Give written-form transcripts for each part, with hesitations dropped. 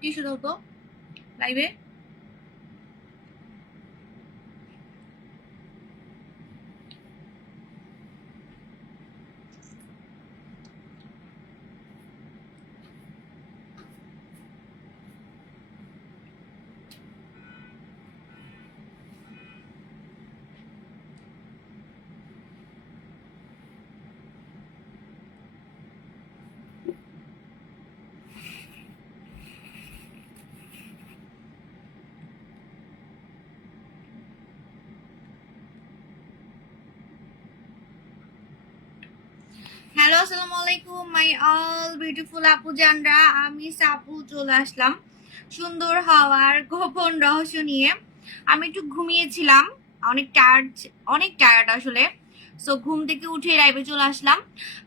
Tissue দাও তো লাইভে। হ্যালো, আসসালামু আলাইকুম মাই অল বিউটিফুল আপু জানরা। আমি সাপু চলে আসলাম সুন্দর হওয়ার গোপন রহস্য নিয়ে। আমি একটু ঘুমিয়েছিলাম, অনেক টায়ার্ড আসলে। সো ঘুম থেকে উঠে লাইভে চলে আসলাম।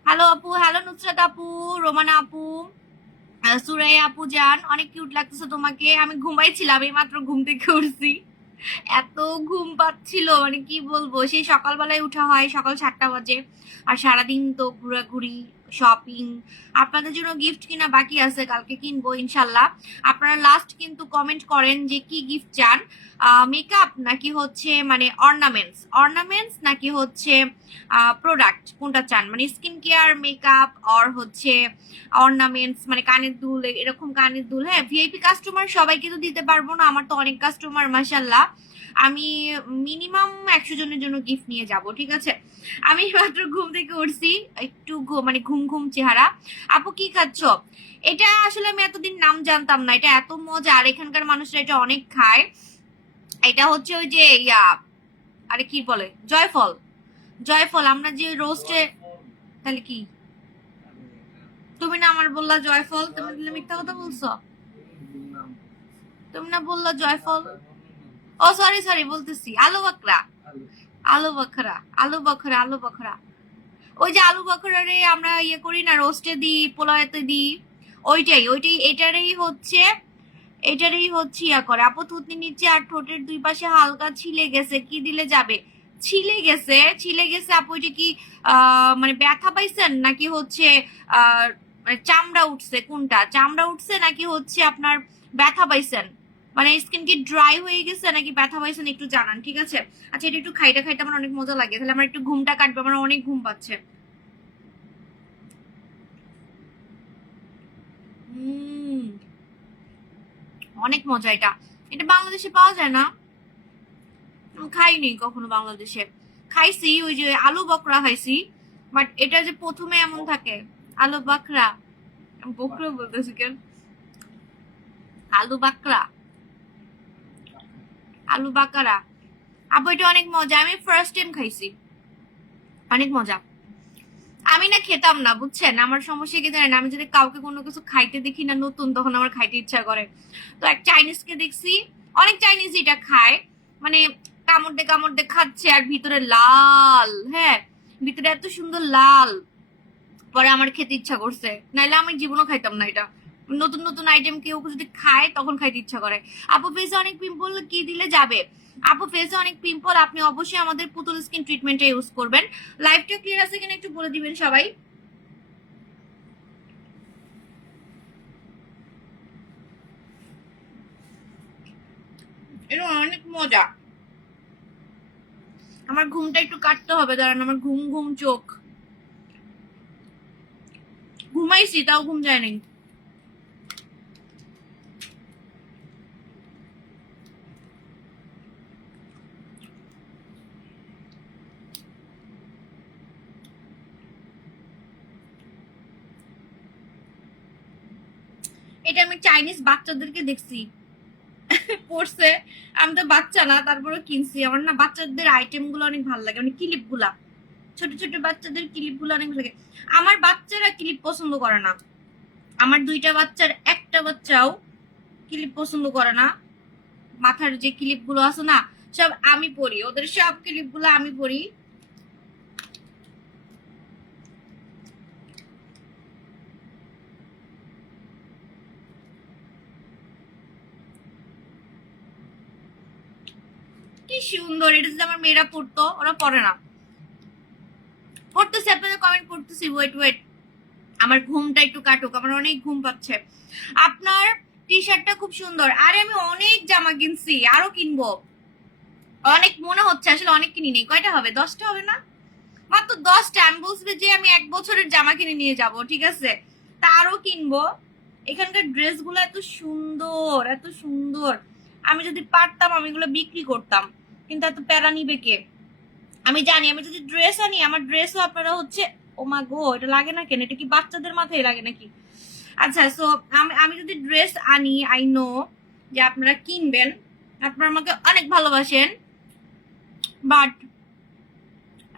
হ্যালো আপু, হ্যালো নুসরাত আপু, রোমানা আপু, সুরাইয়া আপু জান, অনেক কিউট লাগতেছে তোমাকে। আমি ঘুমাইছিলাম, এই মাত্র ঘুম থেকে উঠছি। এত ঘুম পাচ্ছিল মানে কি বলবো, সেই সকালবেলায় উঠা হয় সকাল 7টা বাজে। আর সারাদিন তো ঘোরাঘুরি, শপিং। আপনাদের জন্য গিফট কিনা বাকি আছে, কালকে কিনবো ইনশাল্লাহ। আপনারা লাস্ট কিন্তু কমেন্ট করেন যে কি গিফট চান, মেকআপ নাকি হচ্ছে মানে অর্নামেন্টস, নাকি হচ্ছে প্রোডাক্ট, কোনটা চান? মানে স্কিন কেয়ার, মেকআপ আর হচ্ছে অর্নামেন্টস, মানে কানের দুল, এরকম কানের দুল। হ্যাঁ, ভিআইপি কাস্টমার সবাইকে তো দিতে পারবো না, আমার তো অনেক কাস্টমার মাশাল্লাহ। আমি মিনিমাম 100 জনের জন্য গিফট নিয়ে যাব, ঠিক আছে? আমি মাত্র ঘুম থেকে উঠছি, একটু মানে ঘুম ঘুম চেহারা। আপু কি খাচ্ছ? এটা আসলে আমি এতদিন নাম জানতাম না, এটা এত মজা, আর এখানকার মানুষরা এটা অনেক খায়। এটা হচ্ছে ওই যে আরে কি বলে, জয়ফল। জয়ফল আমরা যে রোস্টে। তাহলে কি? তুমি না আমার বললা জয়ফল, তুমি দিলে মিথ্যা কথা বলছো। তুমি না বললা জয়ফল। ও সরি সরি, বলতেছি আলু বকরা। আলু বখরা, আলু বখরা, আলু বখরা। ওই যে আলু বখরা রে আমরা ইয়ে করি না, রোস্টে দিই, পোলাওতে দিই। ওইটাই এটারই হচ্ছে ইয়া করে। আপু থুতনি নিচে আর ঠোঁটের দুই পাশে হালকা ছিলে গেছে, কি দিলে যাবে? ছিলে গেছে আপু, এটা কি মানে ব্যথা পাইছেন নাকি হচ্ছে মানে চামড়া উঠছে? কোনটা, চামড়া উঠছে নাকি হচ্ছে আপনার ব্যথা পাইছেন? মানে স্কিন কি ড্রাই হয়ে গেছে নাকি ব্যথা পাইছেন, একটু জানান, ঠিক আছে? আচ্ছা, এটা একটু খাইতে খাইতে আমার অনেক মজা লাগে, তাহলে আমার একটু ঘুমটা কাটবে, আমার অনেক ঘুম পাচ্ছে। উম অনেক মজা এটা। এটা বাংলাদেশে পাওয়া যায় না, আমি খাইনি কখনো বাংলাদেশে। খাইছি ওই যে আলু বকরা খাইছি, বাট এটা যে প্রথমে এমন থাকে। আলু বাকরা, বকরা বলতেছি কেন, আলু বাকরা, আলু বাকারা। আপু এটা অনেক মজা, আমি ফার্স্ট টাইম খাইছি, অনেক মজা। আমি না খেতাম না বুঝছেন, আমার সমস্যা কি জানেন, আমি যদি কাউকে কোনো কিছু খাইতে দেখি না নতুন, তখন আমার খাইতে ইচ্ছা করে। তো এক চাইনিজকে দেখছি, অনেক চাইনিজ এটা খায়, মানে কামড় দে খাচ্ছে, আর ভিতরে লাল, হ্যাঁ, ভিতরে এত সুন্দর লাল। পরে আমার খেতে ইচ্ছা করছে, নাইলে আমি জীবনও খাইতাম না এটা। নতুন নতুন আইটেম কেউ যদি খায় তখন খাইতে ইচ্ছা করে। আপু ফেসে অনেক পিম্পল, কি দিলে যাবে? আপু ফেসে অনেক পিম্পল, আপনি অবশ্যই আমাদের পুতুল স্কিন ট্রিটমেন্টটা ইউজ করবেন। লাইভটা ক্লিয়ার আছে কিনা একটু বলে দিবেন সবাই। এটা অনেক মজা। আমার ঘুমটা একটু কাটতে হবে, দাঁড়ান, আমার ঘুম ঘুম চোখ। ঘুমাইছি তাও ঘুম যায় নাই। এটা আমি চাইনিজ বাচ্চাদেরকে দেখছি পড়ছে। আমি তো বাচ্চা না, তারপরে কিনছি। আমার না বাচ্চাদের আইটেম গুলো অনেক ভালো লাগে, মানে ক্লিপ গুলা, ছোট ছোট বাচ্চাদের ক্লিপ গুলো অনেক ভালো লাগে। আমার বাচ্চারা ক্লিপ পছন্দ করে না, আমার দুইটা বাচ্চার একটা বাচ্চাও ক্লিপ পছন্দ করে না। মাথার যে ক্লিপ গুলো আছে না, সব আমি পরি, ওদের সব ক্লিপ গুলো আমি পরি। কি সুন্দর, এটা যদি আমার মেয়েরা পড়তো, ওরা পড়ে না। পড়তেছি, আপনাদের কমেন্ট পড়তেছি, ওয়েট ওয়েট। আমার ঘুমটা একটু কাটুক, আমার অনেক ঘুম পাচ্ছে। আপনার টি শার্টটা খুব সুন্দর। আরে আমি অনেক জামা কিনছি, আরো কিনবো। অনেক মনে হচ্ছে, আসলে অনেক কিনি নেই। কয়টা হবে? 10টা হবে না? মাত্র 10টা। আমি বলছি যে আমি 1 বছরের জামা কিনে নিয়ে যাব, ঠিক আছে? তা আরো কিনবো। এখানকার ড্রেস গুলো এত সুন্দর, এত সুন্দর। আমি যদি পারতাম আমি এগুলো বিক্রি করতাম, কিন্তু এত প্যারা নিবে কে? আমি জানি আমি যদি ড্রেস আনি, আমার ড্রেসও আপনারা হচ্ছে, ও মা গো, এটা লাগে না কেন? এটা কি বাচ্চাদের মাথায় লাগে নাকি? আচ্ছা, সো আমি আমি যদি ড্রেস আনি, আই নো যে আপনারা কিনবেন, আপনারা আমাকে অনেক ভালোবাসেন, বাট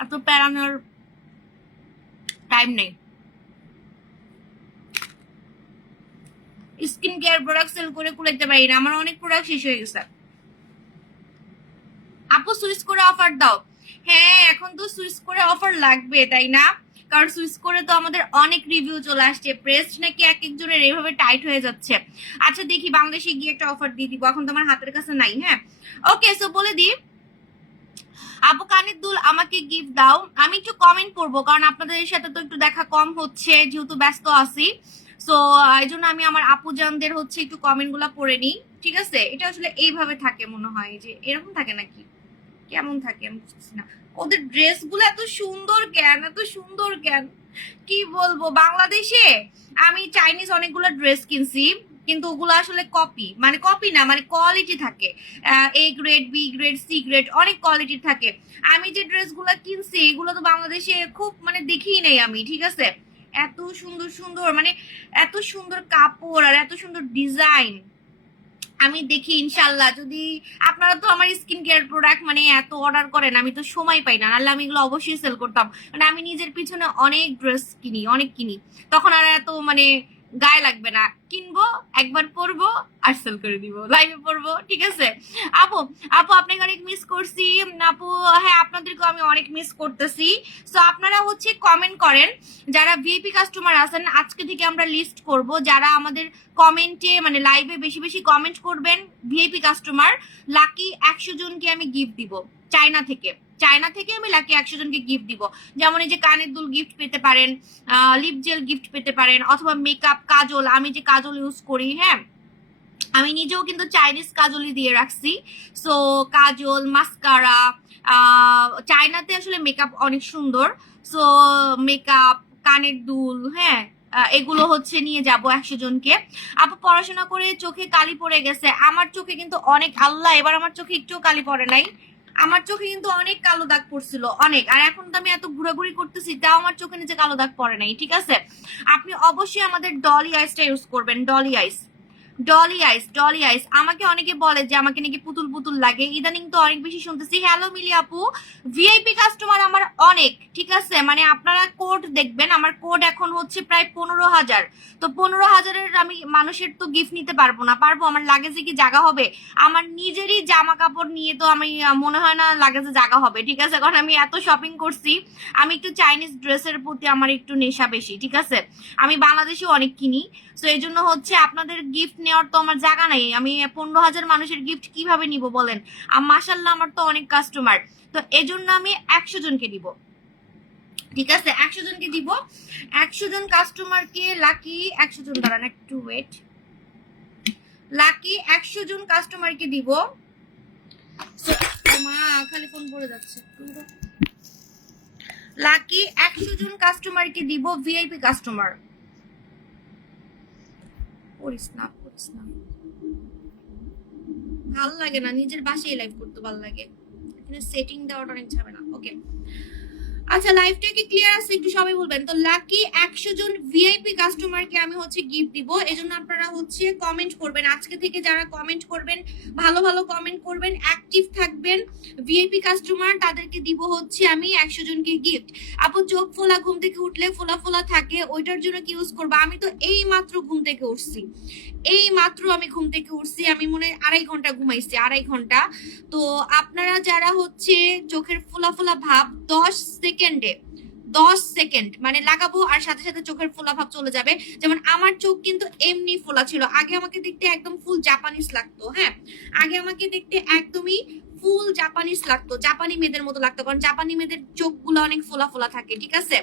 এত প্যারানোর টাইম নেই। স্কিন কেয়ার প্রোডাক্ট সেল করে কুলাইতে পারি না, আমার অনেক প্রোডাক্ট শেষ হয়ে গেছে। আপু সুইচ করে অফার দাও। হ্যাঁ, এখন তো সুইচ করে অফার লাগবে, তাই না? কারণ সুইচ করে তো আমাদের অনেক রিভিউ চলে আসছে, প্রেস্ট নাকি এক একজনের এইভাবে টাইট হয়ে যাচ্ছে। আচ্ছা দেখি বাংলাদেশে গিয়ে একটা অফার দিয়ে দিব, এখন তো আমার হাতের কাছে নাই। হ্যাঁ, ওকে, সো বলে দিই, আপু কানের দুল আমাকে গিফট দাও। আমি একটু কমেন্ট করবো, কারণ আপনাদের সাথে তো একটু দেখা কম হচ্ছে, যেহেতু ব্যস্ত আছি। সো এই জন্য আমি আমার আপুজানদের হচ্ছে একটু কমেন্ট গুলা পড়ে নিই, ঠিক আছে? এটা আসলে এইভাবে থাকে মনে হয়, যে এরকম থাকে নাকি, কেমন থাকে আমি বুঝছি না। ওদের ড্রেস গুলো এত সুন্দর কেন, এত সুন্দর কেন, কি বলবো। বাংলাদেশে আমি চাইনিজ অনেকগুলো ড্রেস কিনছি, কিন্তু ওগুলো আসলে কপি, মানে কপি না, মানে কোয়ালিটি থাকে। A grade, B grade, C grade, অনেক কোয়ালিটি থাকে। আমি যে ড্রেসগুলো কিনছি এগুলো তো বাংলাদেশে খুব মানে দেখিই নাই আমি, ঠিক আছে? এত সুন্দর সুন্দর, মানে এত সুন্দর কাপড় আর এত সুন্দর ডিজাইন আমি দেখি ইনশাল্লাহ। যদি আপনারা তো আমার স্কিন কেয়ার প্রোডাক্ট মানে এত অর্ডার করেন, আমি তো সময় পাই না, নাহলে আমি এগুলো অবশ্যই সেল করতাম। মানে আমি নিজের পিছনে অনেক ড্রেস কিনি, অনেক কিনি, তখন আর এত মানে গায়ে লাগবে না। কিনবো, একবার পরবো, আর সেল করে দিব, লাইভে পরবো, ঠিক আছে? আপু, আপু আপনাকে অনেক মিস করছি আপু। হ্যাঁ, আপনাদেরকেও আমি অনেক মিস করতেছি। সো আপনারা হচ্ছে কমেন্ট করেন, যারা ভিআইপি কাস্টমার আছেন আজকে থেকে আমরা লিস্ট করব, যারা আমাদের কমেন্টে মানে লাইভে বেশি বেশি কমেন্ট করবেন, ভিআইপি কাস্টমার, লাকি 100 জনকে আমি গিফট দিব। চায়না থেকে, চায়না থেকে আমি লাকি 100 জনকে গিফট দিব। যেমন এই যে কানের দুল গিফট পেতে পারেন, লিপ জেল গিফট পেতে পারেন, অথবা মেকআপ, কাজল, আমি যে কাজল ইউজ করি, হ্যাঁ আমি নিজেও কিন্তু চাইনিজ কাজলই দিয়ে রাখছি। সো কাজল, মাস্কারা, চায়নাতে আসলে মেকআপ অনেক সুন্দর। সো মেকআপ, কানের দুল, হ্যাঁ এগুলো হচ্ছে নিয়ে যাব 100 জনকে। আপু পড়াশোনা করে চোখে কালি পড়ে গেছে। আমার চোখে কিন্তু অনেক, আল্লাহ, এবার আমার চোখে একটু কালি পড়ে নাই। আমার চোখে কিন্তু অনেক কালো দাগ পড়ছিল, অনেক। আর এখন তো আমি এত ঘোরাঘুরি করতেছি, তাও আমার চোখে নিচে কালো দাগ পড়ে নাই, ঠিক আছে? আপনি অবশ্যই আমাদের ডলি আইসটা ইউজ করবেন, Dolly ice, Dolly ice, Dolly আইস। আমাকে অনেকে বলে যে আমাকে নাকি পুতুল পুতুল লাগে, ইদানিং তো অনেক বেশি শুনতেছি। হ্যালো মিলি আপু, ভিআইপি কাস্টমার আমার অনেক, ঠিক আছে? মানে আপনারা কোড দেখবেন, আমার কোড এখন হচ্ছে প্রায় 15,000। তো 15,000-এর আমি মানুষের তো গিফট নিতে পারবো না, পারবো? আমার লাগেজে কি জায়গা হবে? আমার নিজেরই জামা কাপড় নিয়ে তো আমি মনে হয় না লাগেজে জায়গা হবে, ঠিক আছে? কারণ আমি এত শপিং করছি। আমি একটু চাইনিজ ড্রেসের প্রতি আমার একটু নেশা বেশি, ঠিক আছে? আমি বাংলাদেশেও অনেক কিনি। তো এই জন্য হচ্ছে আপনাদের গিফট নেওয়ার তো আমার জায়গা নাই। আমি 15,000 মানুষের গিফট কিভাবে নিব বলেন? মাশাল্লাহ আমার তো অনেক কাস্টমার, তো এই জন্য আমি 100 জনকে দিব, ঠিক আছে? 100 জনকে দিব, 100 জন কাস্টমারকে লাকি 100 জন, দাঁড়ান একটু ওয়েট, লাকি 100 জন কাস্টমারকে দিব। মা খালি ফোন পড়ে যাচ্ছে। লাকি 100 জন কাস্টমারকে দিব, ভিআইপি কাস্টমার। করিস না, করিস না, ভাল লাগে না, নিজের বাসায় লাইভ করতে ভাল লাগে, এখানে সেটিং দেওয়াটা অনেক ঝামেলা। ওকে, আচ্ছা লাইভটা কি ক্লিয়ার আছে একটু সবাই বলবেন তো। লাকি 100 জন ভিআইপি কাস্টমারকে আমি হচ্ছে গিফট দিব, এজন্য আপনারা হচ্ছে কমেন্ট করবেন। আজকে থেকে যারা কমেন্ট করবেন, ভালো ভালো কমেন্ট করবেন, অ্যাক্টিভ থাকবেন, ভিআইপি কাস্টমার, তাদেরকে দিব হচ্ছে আমি 100 জনকে গিফট। আপু চোখ ফোলা, ঘুম থেকে উঠলে ফোলা ফোলা থাকে, ওইটার জন্য কি ইউজ করবো? আমি তো এই মাত্র ঘুম থেকে উঠছি, এই মাত্র আমি ঘুম থেকে উঠছি, আমি মনে হয় 2.5 ঘন্টা ঘুমাইছি, 2.5 ঘন্টা। তো আপনারা যারা হচ্ছে চোখের ফোলা ফোলা ভাব 10 সেকেন্ডে, 10 সেকেন্ড মানে লাগাবো আর সাথে সাথে চোখের ফোলা ভাব চলে যাবে। যেমন আমার চোখ কিন্তু এমনি ফোলা ছিল, আগে আমাকে দেখতে একদম ফুল জাপানিজ লাগতো, হ্যাঁ আগে আমাকে দেখতে একদমই ফুল জাপানিজ লাগতো, জাপানি মেয়েদের মতো লাগতো, কারণ জাপানি মেয়েদের চোখগুলো অনেক ফোলা ফোলা থাকে, ঠিক আছে?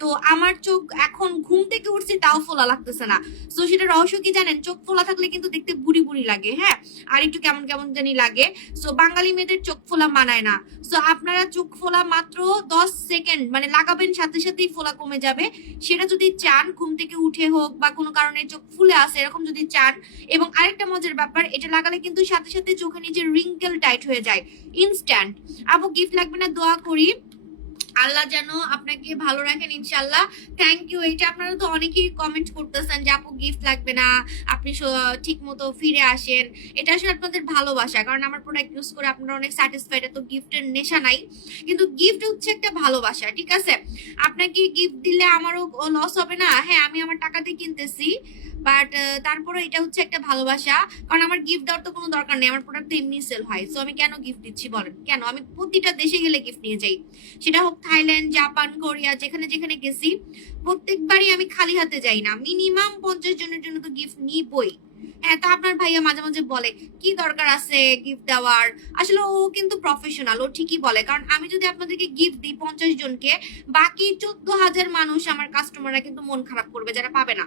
তো আমার চোখ এখন ঘুম থেকে উঠছি তাও ফোলা লাগতেছে না। তো সেটা রহস্য কি জানেন? চোখ ফোলা থাকলে কিন্তু দেখতে বুড়ি বুড়ি লাগে, হ্যাঁ, আর একটু কেমন কেমন জানি লাগে। সো বাঙালি মেয়েদের চোখ ফোলা মানায় না। সো আপনারা চোখ ফোলা মাত্র 10 সেকেন্ড মানে লাগাবেন, সাথে সাথেই ফোলা কমে যাবে। সেটা যদি চান, ঘুম থেকে উঠে হোক বা কোনো কারণে চোখ ফুলে আসে এরকম যদি চান। এবং আরেকটা মজার ব্যাপার, এটা লাগালে কিন্তু সাথে সাথে চোখে নিচে রিঙ্কেল টাইট হয়ে যায় ইনস্ট্যান্ট। আপু গিফট লাগবে না, দোয়া করি আল্লাহ যেন আপনাকে ভালো রাখেন ইনশাল্লাহ। Thank you. এটা আপনারা তো অনেকেই কমেন্ট করতেছেন যে আপু গিফট লাগবে না, আপনি ঠিক মতো ফিরে আসেন। এটা আসলে আপনাদের ভালোবাসা, কারণ আমার প্রোডাক্ট ইউজ করে আপনারা অনেক স্যাটিসফাইড। তো গিফটের নেশা নাই, কিন্তু গিফট হচ্ছে একটা ভালোবাসা, ঠিক আছে? আপনাকে গিফট দিলে আমারও লস হবে না। হ্যাঁ, আমি আমার টাকা দিয়ে কিনতেছি, বাট তারপরে এটা হচ্ছে একটা ভালোবাসা। কারণ আমার গিফট দেওয়ার তো কোনো দরকার নেই, আমার প্রোডাক্ট তো এমনি সেল হয়। সো আমি কেন গিফট দিচ্ছি বলেন? কেন? আমি প্রতিটা দেশে গেলে গিফট নিয়ে যাই, সেটা হোক থাইল্যান্ড, জাপান, কোরিয়া, যেখানে যেখানে গেছি প্রত্যেকবারই আমি খালি হাতে যাই না, মিনিমাম 50 জনের জন্য তো গিফট নিবই। হ্যাঁ, তো আপনার ভাইয়া মাঝে মাঝে বলে কি দরকার আছে গিফট দেওয়ার। আসলে ও কিন্তু প্রফেশনাল, ও ঠিকই বলে। কারণ আমি যদি আপনাদেরকে গিফট দিই 50 জনকে, বাকি 14,000 মানুষ আমার কাস্টমাররা কিন্তু মন খারাপ করবে যারা পাবে না।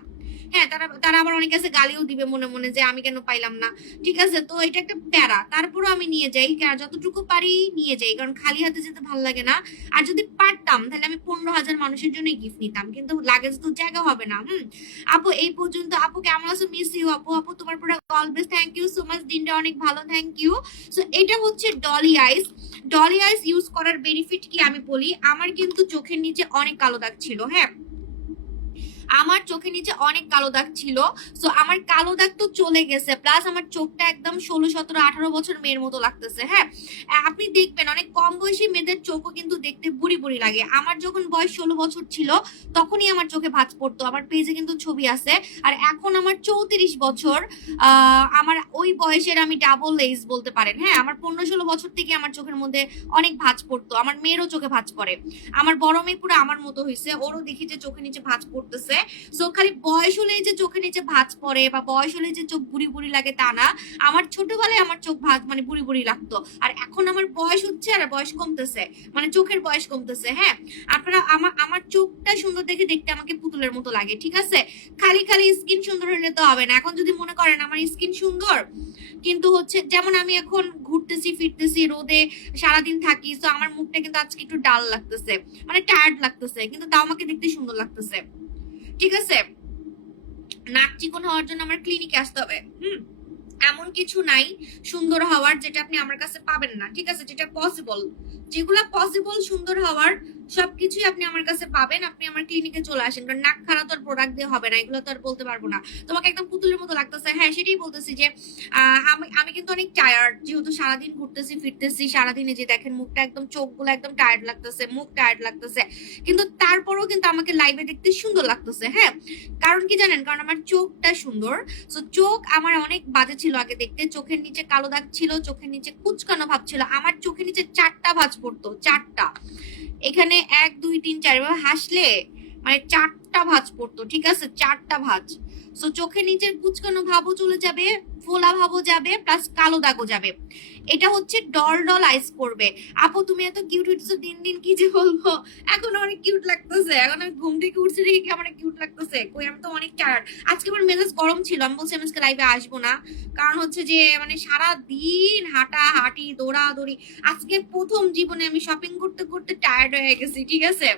হ্যাঁ, তারা তারা আবার অনেক কাছে গালিও দিবে মনে মনে যে আমি কেন পাইলাম না, ঠিক আছে? তো এটা একটা প্যারা, তারপরও আমি নিয়ে যাই, যতটুকু পারি নিয়ে যাই, কারণ খালি হাতে যেতে ভালো লাগে না। আর যদি পারতাম তাহলে আমি 15,000 মানুষের জন্যই গিফট নিতাম, কিন্তু লাগেজ তো জায়গা হবে না। আপু এই পর্যন্ত। আপু কেমন আছো? মিস ইউ আপু। আপু তোমার product always, thank you so much, দিনটা অনেক ভালো, থ্যাংক ইউ। সো এটা হচ্ছে Dolly ice. Dolly ice use করার বেনিফিট কি আমি বলি। আমার কিন্তু চোখের নিচে অনেক কালো দাগ ছিল, হ্যাঁ, আমার চোখের নিচে অনেক কালো দাগ ছিল। সো আমার কালো দাগ তো চলে গেছে, প্লাস আমার চোখটা একদম 16, 17, 18 বছর মেয়ের মতো লাগতেছে। হ্যাঁ, আপনি দেখবেন অনেক কম বয়সী মেয়েদের চোখও কিন্তু দেখতে বুড়ি বুড়ি লাগে। আমার যখন বয়স 16 বছর ছিল তখনই আমার চোখে ভাঁজ পড়তো, আমার পেজে কিন্তু ছবি আছে। আর এখন আমার 34 বছর, আমার ওই বয়সের আমি ডাবল এজ বলতে পারেন। হ্যাঁ, আমার 15-16 বছর থেকে আমার চোখের মধ্যে অনেক ভাঁজ পড়তো, আমার মেয়েরও চোখে ভাঁজ পড়ে। আমার বড় মেয়ে পুরো আমার মতো হয়েছে, ওরও দেখি যে চোখের নিচে ভাঁজ পড়তেছে। সো খালি বয়স হলেই যে চোখের নিচে ভাঁজ পড়ে বা বয়স হলেই যে চোখ বুড়ি বুড়ি লাগে তা না। আমার ছোটবেলায় আমার চোখ ভাঁজ মানে বুড়ি বুড়ি লাগতো, আর এখন আমার বয়স হচ্ছে আর বয়স কমতেছে, মানে চোখের বয়স কমতেছে। হ্যাঁ, আপনারা আমার চোখটা সুন্দর দেখে দেখতে আমাকে পুতুলের মতো লাগে, ঠিক আছে? খালি খালি স্কিন সুন্দর হলে তো হবে না। এখন যদি মনে করেন আমার স্কিন সুন্দর, কিন্তু হচ্ছে যেমন আমি এখন ঘুরতেছি ফিরতেছি রোদে সারাদিন থাকি, তো আমার মুখটা কিন্তু আজকে একটু ডাল লাগতেছে, মানে টায়ার্ড লাগতেছে, কিন্তু তাও আমাকে দেখতে সুন্দর লাগতেছে, ঠিক আছে? নাক চিকন হওয়ার জন্য আমার ক্লিনিকে আসতে হবে। এমন কিছু নাই সুন্দর হওয়ার যেটা আপনি আমার কাছে পাবেন না, ঠিক আছে? যেটা পসিবল, যেগুলা পসিবল সুন্দর হওয়ার সবকিছুই আপনি আমার কাছে পাবেন। আপনি আমার ক্লিনিকে চলে আসেন, কারণ নাক খারাপ তো আর প্রোডাক্ট দিয়ে হবে না, এগুলো তো আর বলতে পারবো না তোমাকে একদম পুতুলের মতো লাগতেছে। হ্যাঁ, সেটাই বলতেছি যে আমি কিন্তু অনেক টায়ার্ড, যেহেতু সারাদিন ঘুরতেছি ফিরতেছি, সারাদিনে যে দেখেন মুখটা একদম, চোখগুলো একদম টায়ার্ড লাগতেছে, মুখ টায়ার্ড লাগতেছে, কিন্তু তারপরেও কিন্তু আমাকে লাইভে দেখতে সুন্দর লাগতেছে। হ্যাঁ, কারণ কি জানেন? কারণ আমার চোখটা সুন্দর। সো চোখ আমার অনেক বাজে ছিল আগে দেখতে, চোখের নিচে কালো দাগ ছিল, চোখের নিচে কুচকানো ভাব ছিল, আমার চোখের নিচে 4টা ভাঁজ পড়তো, 4টা। এখানে 1, 2, 3, 4 এভাবে হাসলে মানে 4টা ভাঁজ পড়তো, ঠিক আছে? 4টা ভাঁজ। সো চোখের নিচের কুচকানো ভাবও চলে যাবে, ফোলা ভাবও যাবে, প্লাস কালো দাগও যাবে। এটা হচ্ছে ডল ডল আইস করবে। আপু তুমি এত কিউট হইতেছো দিন দিন, কি যে বলবো, এখন অনেক কিউট লাগতেছে। এখন আমি ঘুম থেকে উঠছি দেখি কি আমার কিউট লাগতেছে। কই, আমি তো অনেক টায়ার্ড। আজকে আমার মেজাজ গরম ছিল, আমি বলছি আমি আজকে লাইভে আসবো না, কারণ হচ্ছে যে মানে সারা দিন হাঁটা হাঁটি দৌড়াদৌড়ি, আজকে প্রথম জীবনে আমি শপিং করতে করতে টায়ার্ড হয়ে গেছি, ঠিক আছে?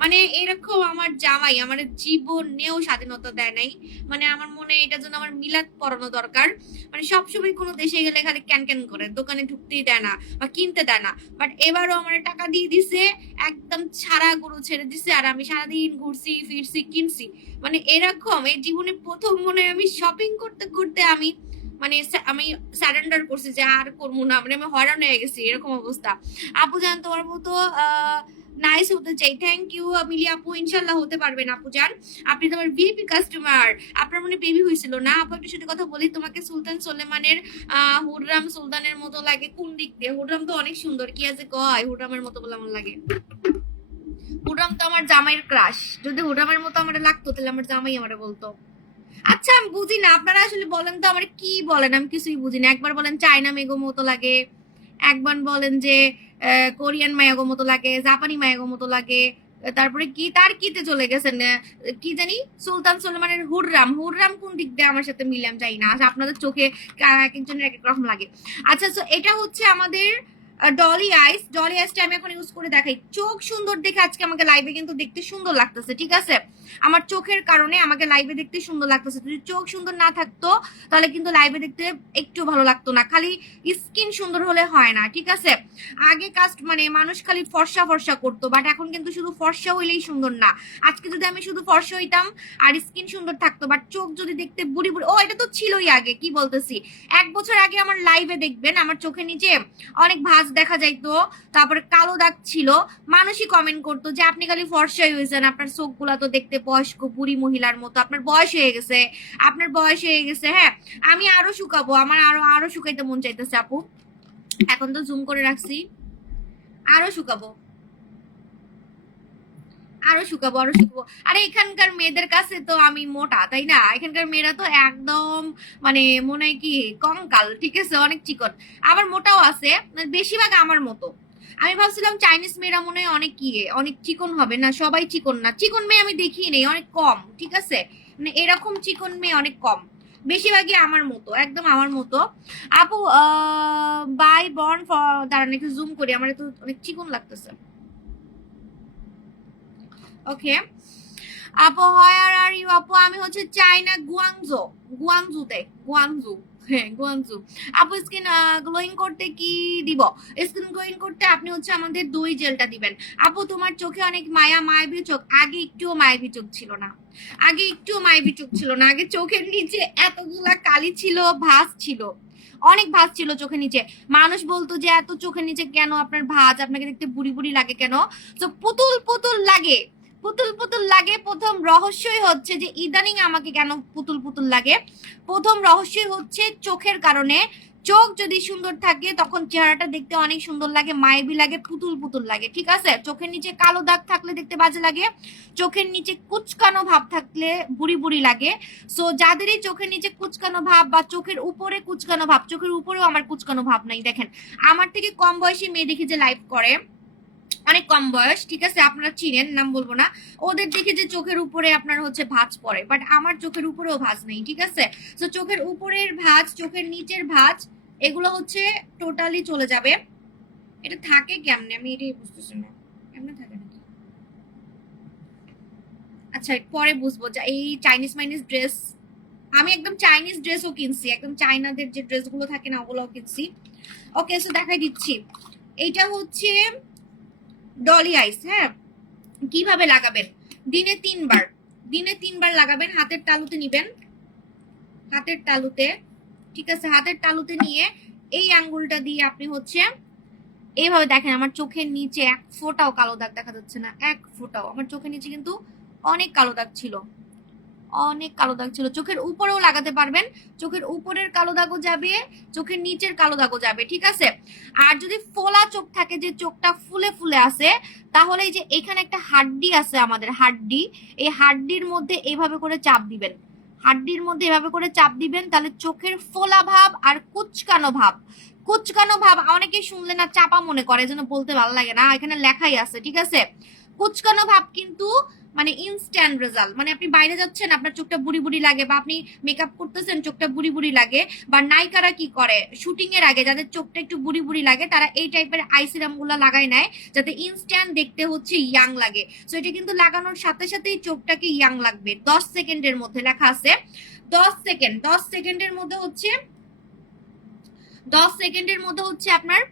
মানে এরকম আমার জামাই আমার জীবনেও স্বাধীনতা দেয় নাই। মানে আমার মনে এটার জন্য আমার মিলাদ পড়ানো দরকার। মানে সবসময় কোনো দেশে গেলে খালি ক্যান ক্যান করে, দোকানে ঢুকতেই দেয় না বা কিনতে দেয় না। বাট এবারও আমার টাকা দিয়ে দিছে, একদম ছাড়া গরু ছেড়ে দিছে, আর আমি সারাদিন ঘুরছি ফিরছি কিনছি। মানে এরকম এই জীবনে প্রথম মনে হয় আমি শপিং করতে করতে আমি মানে আমি সারেন্ডার করছি যে আর করবো না, মানে আমি হয়রান হয়ে গেছি, এরকম অবস্থা। আপু জান তোমার মতো নাইস হতে চাই। থ্যাংক ইউ মিলি আপু, ইনশাল্লাহ হতে পারবেন আপু জান, আপনি তো আমার ভিপি কাস্টমার। আপনার মনে বেবি হয়েছিল না আপু? একটু সাথে কথা বলি, তোমাকে সুলতান সোলেমানের হুররাম সুলতানের মতো লাগে কোন দিক দিয়ে? হুররাম তো অনেক সুন্দর, কি আছে কয় হুররামের মতো বলে আমার লাগে। হুররাম তো আমার জামাইয়ের ক্রাশ, যদি হুররামের মতো আমার লাগতো তাহলে আমার জামাই আমার বলতো। আচ্ছা আমি বুঝি না, আপনারা আসলে বলেন তো আমার কি বলেন, আমি কিছুই বুঝি না। একবার বলেন চায়না মেগো মতো লাগে, একবার বলেন যে কোরিয়ান মায়াগো মতো লাগে, জাপানি মায়াগো মতো লাগে, তারপরে কি তার কিতে চলে গেছেন, কি জানি সুলতান সুলেমানের হুররাম, হুররাম কোন দিক দিয়ে আমার সাথে মিলে আমি জানি না। আচ্ছা, আপনাদের চোখে এক একজনের এক এক রকম লাগে। আচ্ছা, তো এটা হচ্ছে আমাদের ডলি আইস। ডলি আইসটা আমি এখন ইউজ করে দেখাই। চোখ সুন্দর দেখে আজকে আমাকে লাইভে কিন্তু দেখতে সুন্দর লাগতেছে, ঠিক আছে? আমার চোখের কারণে আমাকে লাইভে দেখতে সুন্দর লাগতেছে। যদি চোখ সুন্দর না থাকতো তাহলে কিন্তু লাইভে দেখতে একটু ভালো লাগতো না। খালি স্কিন সুন্দর হলে হয় না, ঠিক আছে? আগে কাস্ট মানে মানুষ খালি ফর্সা ফর্সা করতো, বাট এখন কিন্তু শুধু ফর্সা হইলেই সুন্দর না। আজকে যদি আমি শুধু ফর্সা হইতাম আর স্কিন সুন্দর থাকতো, বাট চোখ যদি দেখতে বুড়ি বুড়ি, ও এটা তো ছিলই আগে, কি বলতেছি। 1 বছর আগে আমার লাইভে দেখবেন আমার চোখের নিচে অনেক ভাঁজ দেখা যাইতো, তারপরে কালো দাগ ছিল। মানুষই কমেন্ট করতো যে আপনি খালি ফর্সাই হয়েছেন, আপনার চোখগুলা তো দেখতে বয়স্ক বুড়ি মহিলার মতো, আপনার বয়স হয়ে গেছে, আপনার বয়স হয়ে গেছে। হ্যাঁ, আমি আরো শুকাবো, আমার আরো আরো শুকাইতে মন চাইতেছে আপু। এখন তো জুম করে রাখছি, আরো শুকাবো, আরো শুকাবো, আরো শুকাবো। আরে এখানকার মেয়েদের কাছে তো আমি মোটা, তাই না? এখানকার মেয়েরা তো একদম মানে মনে হয় কি কঙ্কাল, ঠিক আছে, অনেক চিকন। আবার মোটাও আছে, বেশিরভাগ আমার মতো। আমি ভাবছিলাম চাইনিজ মেয়েরা মনে হয় অনেক কি অনেক চিকন হবে, না সবাই চিকন না। চিকন মেয়ে আমি দেখি নেই, অনেক কম, ঠিক আছে? মানে এরকম চিকন মেয়ে অনেক কম, বেশিরভাগই আমার মতো, একদম আমার মতো। আপু বাই বর্ন ফর, দাঁড়ান একটু জুম করি, আমার তো অনেক চিকন লাগতেছে। ওকে আপু, হোয়ার আর ইউ? আপু আমি হচ্ছে চায়না, গুয়াংজো, গুয়াংজুতে, গুয়াংজু, হ্যাঁ গুয়াংজু। আপু স্কিন গ্লোয়িং করতে কি দিব? স্কিন গ্লোয়িং করতে আপনি হচ্ছে আমাদের দই জেলটা দিবেন। আপু তোমার চোখে অনেক মায়া, মায়াবী চোখ। আগে একটুও মায়াবী চোখ ছিল না, আগে একটুও মায়াবী চোখ ছিল না। আগে চোখের নিচে এতগুলা কালি ছিল, ভাঁজ ছিল, অনেক ভাঁজ ছিল চোখের নিচে। মানুষ বলতো যে এত চোখের নিচে কেন আপনার ভাঁজ, আপনাকে দেখতে বুড়ি বুড়ি লাগে কেন? তো পুতুল পুতুল লাগে, পুতুল পুতুল লাগে। প্রথম রহস্যই হচ্ছে যে ইদানিং আমাকে কেন পুতুল পুতুল লাগে। প্রথম রহস্যই হচ্ছে চোখের কারণে। চোখ যদি সুন্দর থাকে তখন চেহারাটা দেখতে অনেক সুন্দর লাগে, মায়াবী লাগে, পুতুল পুতুল লাগে, ঠিক আছে? চোখের নিচে কালো দাগ থাকলে দেখতে বাজে লাগে, চোখের নিচে কুচকানো ভাব থাকলে বুড়ি বুড়ি লাগে। সো যাদেরই চোখের নিচে কুচকানো ভাব বা চোখের উপরে কুচকানো ভাব, চোখের উপরেও আমার কুচকানো ভাব নাই, দেখেন আমার থেকে কম বয়সী মেয়ে দেখি যে লাইভ করে, অনেক কম বয়স, ঠিক আছে, আপনারা চিনেন, নাম বলবো না। ওদের দেখে যে চোখের উপরে আপনার হচ্ছে ভাঁজ পড়ে, বাট আমার চোখের উপরেও ভাঁজ নেই, ঠিক আছে? তো চোখের উপরের ভাঁজ, চোখের নিচের ভাঁজ, এগুলো হচ্ছে টোটালি চলে যাবে। এটা থাকে কেমনে আমি এটাই বুঝতেছি না, কেমনে থাকে নাকি? আচ্ছা পরে বুঝবো। যে এই চাইনিজ মাইনিজ ড্রেস, আমি একদম চাইনিজ ড্রেসও কিনছি, একদম চাইনাদের যে ড্রেসগুলো থাকে না ওগুলোও কিনছি। ওকে, সো দেখাই দিচ্ছি। এইটা হচ্ছে ডলি আইস। হ্যাঁ, কিভাবে লাগাবেন? দিনে 3 বার, দিনে 3 বার লাগাবেন। হাতের তালুতে নিবেন, হাতের তালুতে, ঠিক আছে? হাতের তালুতে নিয়ে এই আঙ্গুলটা দিয়ে আপনি হচ্ছে এইভাবে, দেখেন আমার চোখের নিচে এক ফোঁটাও কালো দাগ দেখা যাচ্ছে না, এক ফোঁটাও। আমার চোখের নিচে কিন্তু অনেক কালো দাগ ছিল, অনেক কালো দাগ ছিল। চোখের উপরেও লাগাতে পারবেন, চোখের উপরের কালো দাগও যাবে, চোখের নিচের কালো দাগও যাবে, ঠিক আছে? আর যদি ফোলা চোখ থাকে, যে চোখটা ফুলে ফুলে আছে, তাহলে এই যে এখানে একটা হাড্ডি আছে আমাদের, হাড্ডি, এই হাড্ডির মধ্যে এইভাবে করে চাপ দিবেন, হাড্ডির মধ্যে এভাবে করে চাপ দিবেন, তাহলে চোখের ফোলা ভাব আর কুচকানো ভাব, কুচকানো ভাব অনেকেই শুনলে না চাপা মনে করে, যেন বলতে ভালো লাগে না, এখানে লেখাই আছে, ঠিক আছে? কুচকানো ভাব কিন্তু মানে ইনস্ট্যান্ট রেজাল্ট। মানে আপনি বাইরে যাচ্ছেন, আপনার চোখটা বুড়ি বুড়ি লাগে, বা আপনি মেকআপ করতেছেন চোখটা বুড়ি বুড়ি লাগে, বা নায়িকারা কি করে শুটিং এর আগে যাদের চোখটা একটু বুড়ি বুড়ি লাগে তারা এই টাইপের আই সিরাম গুলা লাগায় নেয়, যাতে ইনস্ট্যান্ট দেখতে হচ্ছে ইয়াং লাগে। সো এটা কিন্তু লাগানোর সাথে সাথেই চোখটাকে ইয়াং লাগবে। 10 সেকেন্ডের মধ্যে লেখা আছে, 10 সেকেন্ড, 10 সেকেন্ডের মধ্যে হচ্ছে, 10 সেকেন্ডের মধ্যে হচ্ছে আপনার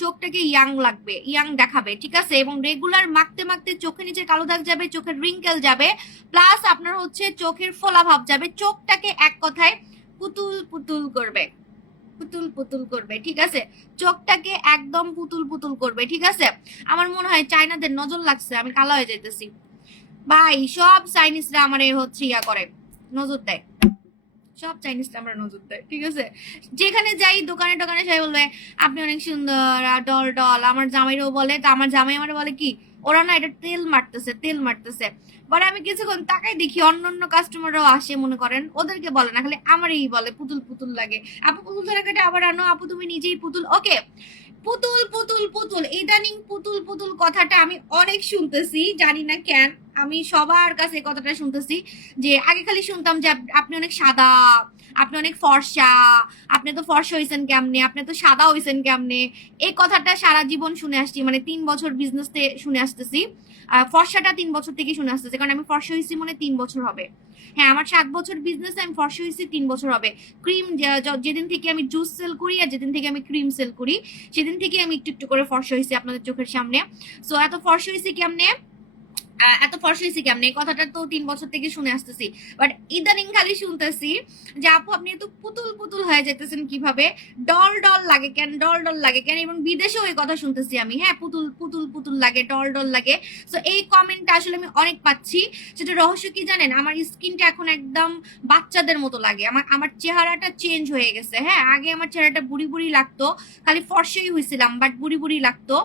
চোখটাকে ইয়াং লাগবে, ইয়াং দেখাবে, ঠিক আছে? এবং রেগুলার মাখতে মাখতে চোখের নিচে কালো দাগ যাবে, চোখের রিঙ্কেল যাবে, প্লাস আপনার হচ্ছে চোখের ফোলা ভাব যাবে। চোখটাকে এক কথায় পুতুল পুতুল করবে, পুতুল পুতুল করবে, ঠিক আছে? চোখটাকে একদম পুতুল পুতুল করবে, ঠিক আছে? আমার মনে হয় চাইনাদের নজর লাগছে, আমি কালো হয়ে যাইতেছি ভাই। সব চাইনিজরা আমার হচ্ছে ইয়া করে, নজর দেয়, সব চাইনিজরা আমরা নজর দেয়, ঠিক আছে? যেখানে যাই দোকানে টোকানে সবাই বলবে আপনি অনেক সুন্দর, ডল ডল। আমার জামাইরাও বলে, তা আমার জামাই আমার বলে কি ওরা না এটা তেল মারতেছে। বাট আমি কিছুক্ষণ তাকাই দেখি অন্য কাস্টমাররাও আসে, মনে করেন ওদেরকে বলে না, খালি আমারই বলে পুতুল পুতুল লাগে। আপু পুতুল ধরে কেটে আবার আনো, আপু তুমি নিজেই পুতুল। ওকে, পুতুল পুতুল পুতুল, ইদানিং পুতুল পুতুল কথাটা আমি অনেক শুনতেছি, জানি না কেন। আমি সবার কাছে কথাটা শুনতেছি, যে আগে খালি শুনতাম যে আপনি অনেক সাদা, আপনি অনেক ফর্সা, আপনি তো ফর্সা হয়েছেন কেমনে, আপনি তো সাদা হয়েছেন কেমনে। এই কথাটা সারা জীবন শুনে আসছি, মানে 3 বছর বিজনেস শুনে আসতেছি। ফর্সাটা 3 বছর থেকে শুনে আসতেছে, কারণ আমি ফর্সা হয়েছি মনে 3 বছর হবে। হ্যাঁ, আমার 7 বছর বিজনেস, আমি ফর্সা হয়েছি 3 বছর হবে। ক্রিম যেদিন থেকে আমি জুস সেল করি আর যেদিন থেকে আমি ক্রিম সেল করি, সেদিন থেকে আমি একটু একটু করে ফর্সা হয়েছি আপনাদের চোখের সামনে। সো এত ফর্সা হয়েছি কেমনে, এত ফর্সা হয়েছি কেমনে, এই কথাটা তো 3 বছর থেকে শুনে আসতেছি। বাট ইদানিং খালি শুনতেছি যে আপু আপনি এত পুতুল পুতুল হয়ে যেতেছেন কিভাবে, ডল ডল লাগে কেন, ডল ডল লাগে কেন, এবং বিদেশেও এই কথা শুনতেছি আমি। হ্যাঁ, পুতুল পুতুল পুতুল লাগে, ডল ডল লাগে। সো এই কমেন্টটা আসলে আমি অনেক পাচ্ছি। সেটা রহস্য কি জানেন, আমার স্কিনটা এখন একদম বাচ্চাদের মতো লাগে, আমার চেহারাটা চেঞ্জ হয়ে গেছে। হ্যাঁ, আগে আমার চেহারাটা বুড়ি বুড়ি লাগতো, খালি ফর্সাই হয়েছিলাম বাট বুড়ি বুড়ি লাগতো।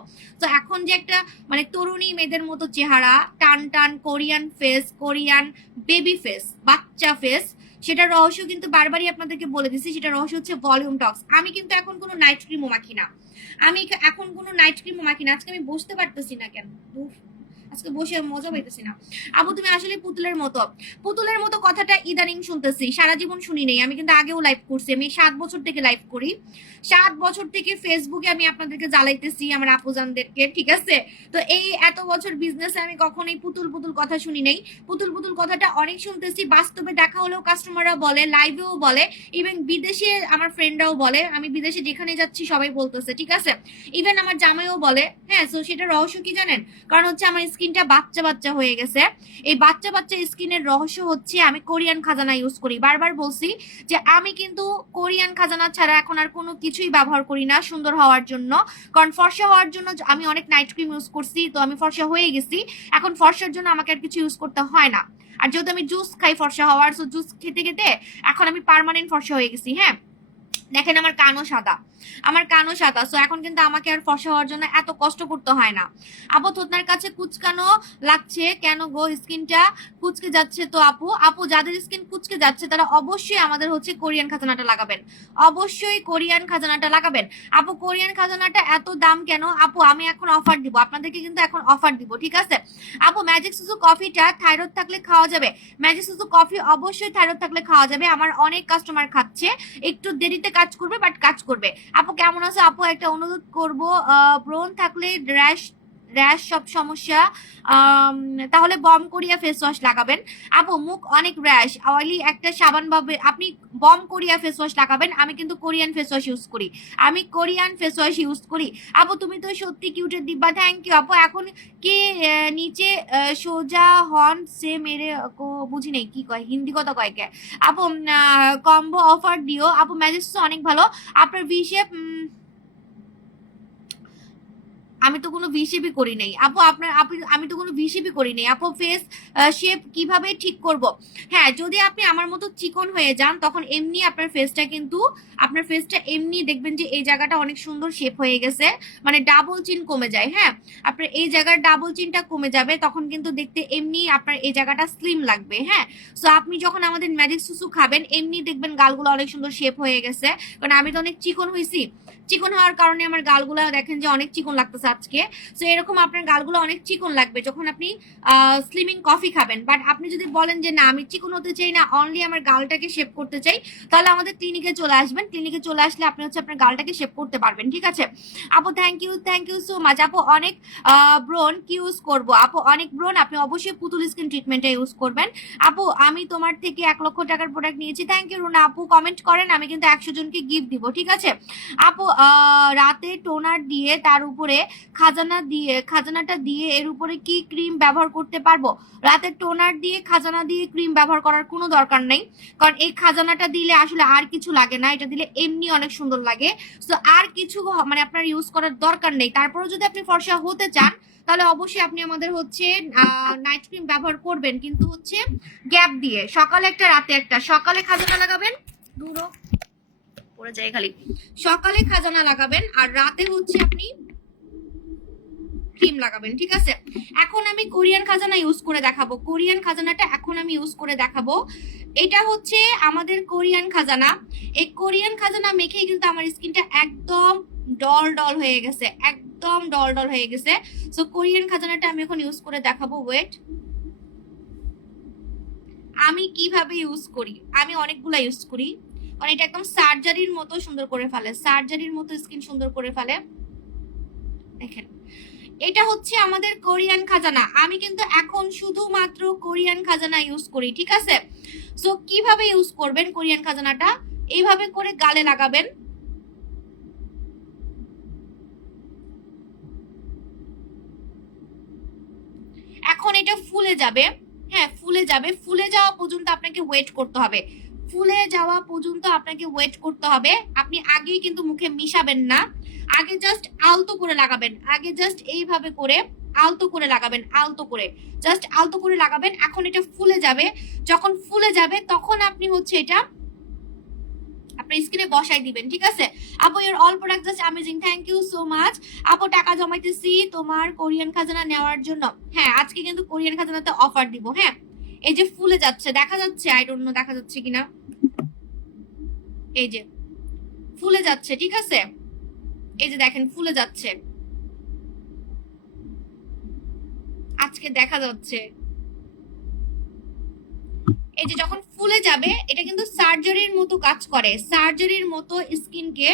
তো এখন যে একটা মানে তরুণী মেয়েদের মতো চেহারা, টান টান Korean face, Korean baby face, বাচ্চা ফেস, সেটা রহস্য কিন্তু বারবারই আপনাদেরকে বলে দিচ্ছি। সেটা রহস্য হচ্ছে ভলিউম টক্স। আমি কিন্তু এখন কোনো নাইট ক্রিমও মাখি না, আজকে আমি বসতে পারতেছি না কেন, আজকে বসে মজা পাইতেছি না। আপু তুমি আসলে পুতুলের মতো কথাটা ইদানিং শুনতেছি, সারা জীবন শুনি নেই। আমি কিন্তু আগেও লাইভ করছি, আমি 7 বছর থেকে লাইভ করি, 7 বছর থেকে ফেসবুকে আমি আপনাদেরকে জ্বালাইতেছি, আমার আপুজানদেরকে, ঠিক আছে। তো এই এত বছর বিজনেসে আমি কখনোই পুতুল পুতুল কথা শুনি নাই। পুতুল পুতুল কথাটা অনেক শুনতেছি, বাস্তবে দেখা হলেও কাস্টমাররা বলে, লাইভেও বলে, ইভেন বিদেশে আমার ফ্রেন্ডরাও বলে, আমি বিদেশে যেখানে যাচ্ছি সবাই বলতেছে, ঠিক আছে। ইভেন আমার জামাইও বলে। হ্যাঁ, তো সেটা রহস্য কি জানেন, কারণ হচ্ছে আমার স্কিনটা বাচ্চা বাচ্চা হয়ে গেছে। এই বাচ্চা বাচ্চা স্কিনের রহস্য হচ্ছে আমি কোরিয়ান খাজানা ইউজ করি। বারবার বলছি যে আমি কিন্তু কোরিয়ান খাজানা ছাড়া এখন আর কোনো কিছুই ব্যবহার করি না সুন্দর হওয়ার জন্য। কারণ ফর্সা হওয়ার জন্য আমি অনেক নাইট ক্রিম ইউজ করছি, তো আমি ফর্সা হয়ে গেছি। এখন ফর্সার জন্য আমাকে আর কিছু ইউজ করতে হয় না। আর যেহেতু আমি জুস খাই ফর্সা হওয়ার, সো জুস খেতে খেতে এখন আমি পার্মানেন্ট ফর্সা হয়ে গেছি। হ্যাঁ, দেখেন আমার কানও সাদা, সো এখন কিন্তু আমাকে আর ফর্সা হওয়ার জন্য এত কষ্ট করতে হয় না। আপু থুতনার কাছে কুচকানো লাগছে কেন গো, স্কিনটা কুচকে যাচ্ছে তো। আপু যাদের স্কিন কুচকে যাচ্ছে তারা অবশ্যই আমাদের হচ্ছে কোরিয়ান খাজানাটা লাগাবেন, অবশ্যই কোরিয়ান খাজানাটা লাগাবেন। আপু কোরিয়ান খাজানাটা এত দাম কেন? আপু আমি এখন অফার দিব আপনাদেরকে, কিন্তু এখন অফার দিব, ঠিক আছে। আপু ম্যাজিক সুসু কফিটা থাইরয়েড থাকলে খাওয়া যাবে? ম্যাজিক সুসু কফি অবশ্যই থাইরয়েড থাকলে খাওয়া যাবে, আমার অনেক কাস্টমার খাচ্ছে, একটু দেরিতে কাজ করবে বাট কাজ করবে। আপু কেমন আছে? আপু একটা অনুরোধ করবো, ব্রণ থাকলে র্যাশ র্যাশ সব সমস্যা, তাহলে বম কোরিয়া ফেস ওয়াশ লাগাবেন। আপু মুখ অনেক র্যাশ অয়েলি, একটা সাবান ভাবে আপনি বম কোরিয়া ফেস ওয়াশ লাগাবেন। আমি কিন্তু কোরিয়ান ফেস ওয়াশ ইউজ করি। আপু তুমি তো সত্যি কিউটের দিব্যা, থ্যাংক ইউ আপু। এখন কি নিচে সোজা হন সে মেরে বুঝি নেই কি কয়, হিন্দি কথা কয় কে। আপু কম্বো অফার দিও। আপু ম্যাজিক অনেক ভালো, আপনার ভি শেপ, আমি তো কোনো ভিসিপি করি নাই আপু, আমি তো কোনো ভিসিপি করি নাই আপু। ফেস শেপ কিভাবে ঠিক করব? হ্যাঁ, যদি আপনি আমার মতো চিকন হয়ে যান তখন এমনি আপনার ফেসটা এমনি দেখবেন যে এই জায়গাটা অনেক সুন্দর শেপ হয়ে গেছে, মানে ডাবল চিন কমে যায়। হ্যাঁ, আপনার এই জায়গার ডাবল চিনটা কমে যাবে, তখন কিন্তু দেখতে এমনি আপনার এই জায়গাটা স্লিম লাগবে। হ্যাঁ, সো আপনি যখন আমাদের ম্যাজিক সুসু খাবেন এমনি দেখবেন গালগুলো অনেক সুন্দর শেপ হয়ে গেছে, কারণ আমি তো অনেক চিকন হয়েছি। চিকন হওয়ার কারণে আমার গালগুলো দেখেন যে অনেক চিকন লাগতেছে আজকে। সো এরকম আপনার গালগুলো অনেক চিকন লাগবে যখন আপনি স্লিমিং কফি খাবেন। বাট আপনি যদি বলেন যে না আমি চিকন হতে চাই না, অনলি আমার গালটাকে শেপ করতে চাই, তাহলে আমাদের ক্লিনিকে চলে আসবেন। ক্লিনিকে চলে আসলে আপনি হচ্ছে আপনার গালটাকে শেপ করতে পারবেন, ঠিক আছে। আপু থ্যাংক ইউ সো মাচ। আপু অনেক ব্রোন কি ইউজ করবো? আপু অনেক ব্রোন আপনি অবশ্যই পুতুল স্কিন ট্রিটমেন্টটা ইউজ করবেন। আপু আমি তোমার থেকে 1 লক্ষ টাকার প্রোডাক্ট নিয়েছি, থ্যাংক ইউ রুনা আপু। কমেন্ট করেন, আমি কিন্তু 100 জনকে গিফট দিব, ঠিক আছে। আপু রাতে টোনার দিয়ে তার উপরে খাজানাটা দিয়ে এর উপরে কি ক্রিম ব্যবহার করতে পারবো? রাতে টোনার দিয়ে খাজানা দিয়ে ক্রিম ব্যবহার করার কোনো দরকার নেই, কারণ এই খাজানাটা দিলে আসলে আর কিছু লাগে না, এটা দিলে এমনি অনেক সুন্দর লাগে। তো আর কিছু মানে আপনার ইউজ করার দরকার নেই। তারপরে যদি আপনি ফর্সা হতে চান তাহলে অবশ্যই আপনি আমাদের হচ্ছে নাইট ক্রিম ব্যবহার করবেন, কিন্তু হচ্ছে গ্যাপ দিয়ে, সকালে একটা রাতে একটা। সকালে খাজানা লাগাবেন, দূরও পড়ে যায় খালি, সকালে খাজানা লাগাবেন আর রাতে হচ্ছে আপনি ক্রিম লাগাবেন, ঠিক আছে? এখন আমি কোরিয়ান খাজানা ইউজ করে দেখাবো। কোরিয়ান খাজানাটা এখন আমি ইউজ করে দেখাবো। এটা হচ্ছে আমাদের কোরিয়ান খাজানা। এই কোরিয়ান খাজানা মেখেই কিন্তু আমার স্কিনটা একদম ডল ডল হয়ে গেছে, একদম ডল ডল হয়ে গেছে। সো কোরিয়ান খাজানাটা আমি এখন ইউজ করে দেখাবো। ওয়েট, আমি কিভাবে ইউজ করি, আমি অনেকগুলা ইউজ করি, কারণ এটা একদম সার্জারির মতো সুন্দর করে ফেলে, সার্জারির মতো স্কিন সুন্দর করে ফেলে। দেখেন, এটা হচ্ছে আমাদের কোরিয়ান খাজানা। আমি কিন্তু এখন শুধুমাত্র কোরিয়ান খাজানা ইউজ করি, ঠিক আছে? সো কিভাবে ইউজ করবেন কোরিয়ান খাজানাটা, এইভাবে করে গালে লাগাবেন। এখন এটা ফুলে যাবে, হ্যাঁ ফুলে যাবে। ফুলে যাওয়া পর্যন্ত আপনাকে ওয়েট করতে হবে, ফুলে যাওয়া পর্যন্ত আপনাকে ওয়েট করতে হবে। আপনি আগেই কিন্তু মুখে মিশাবেন না, আগে জাস্ট আলতো করে লাগাবেন, আগে জাস্ট এইভাবে করে আলতো করে লাগাবেন, আলতো করে জাস্ট আলতো করে লাগাবেন। এখন এটা ফুলে যাবে, যখন ফুলে যাবে তখন আপনি হচ্ছে এটা আপনার স্কিনে বসাই দিবেন, ঠিক আছে? আপু your all product just amazing, thank you so much. আপু টাকা জমাইতেছি তোমার কোরিয়ান খাজানা নেওয়ার জন্য। হ্যাঁ আজকে কিন্তু কোরিয়ান খাজানাতে অফার দিব। হ্যাঁ এই যে ফুলে যাচ্ছে, দেখা যাচ্ছে, আই ডোন্ট নো দেখা যাচ্ছে কিনা, এই যে ফুলে যাচ্ছে, ঠিক আছে? এই যে দেখেন ফুলে যাচ্ছে, আজকে দেখা যাচ্ছে। এই যে যখন ফুলে যাবে এটা কিন্তু সার্জারির মতো কাজ করে, সার্জারির মতো স্কিনকে